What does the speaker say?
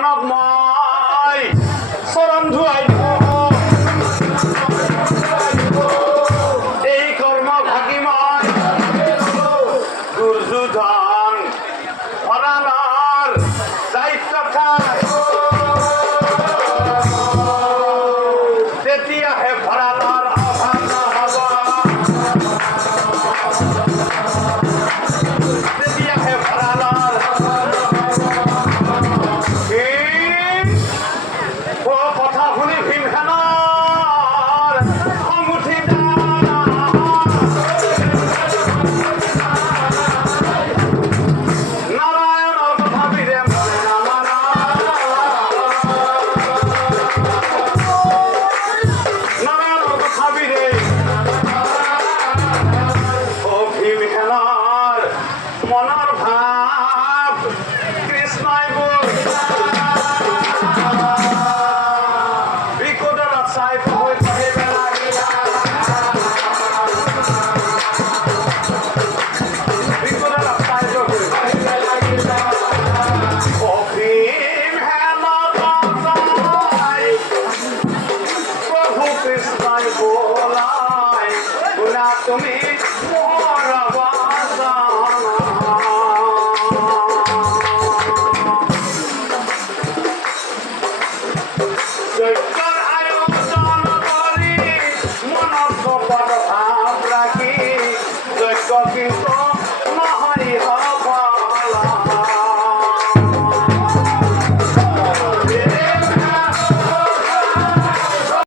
জনকময় চরণ ধুয়াই এই কর্ম ভাগিময় দুর্যোধন হরানোর দায়িত্ব খায় তেতিয়াহে ভৰালৰ অভাৱ নহ'ব তেতিয়াহে ভৰালৰ কথা শুনি ভীমসেনৰ খং উঠি নাৰায়ণৰ কথা বিৰে মনে নামানা নাৰায়ণৰ কথা বিৰে ভীমসেনৰ মনৰ ভাৱ কৃষ্ণই বোৰ তুমি মোর বাসা